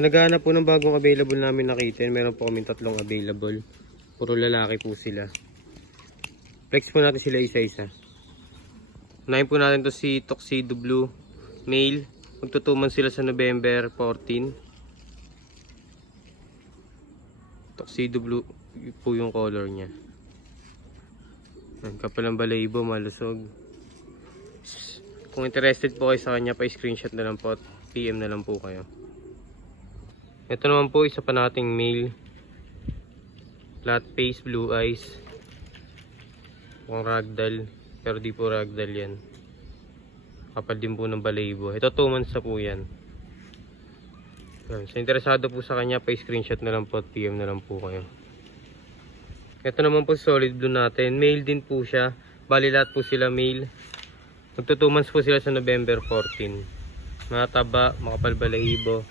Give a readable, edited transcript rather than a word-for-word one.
Sa naghahanap po ng bagong available namin na kitten, meron po kaming 3 available. Puro lalaki po sila. Flex po natin sila isa-isa. Unahin po natin to si Tuxedo Blue male. Magtutuman sila sa November 14. Tuxedo Blue po yung color niya. Kapal ng balahibo, malusog. Kung interested po kayo sa kanya, pa-screenshot na lang po at PM na lang po kayo. Ito naman po isa pa nating male. Flat face, blue eyes. Mukhang ragdoll, pero di po ragdoll yan. Kapal din po ng balahibo. Ito 2 months na po yan. So interesado po sa kanya, pa-screenshot na lang po at PM na lang po kayo. Ito naman po solid blue natin. Male din po siya. Bali lahat po sila male. Magto 2 months po sila sa November 14. Mataba, makapal balahibo.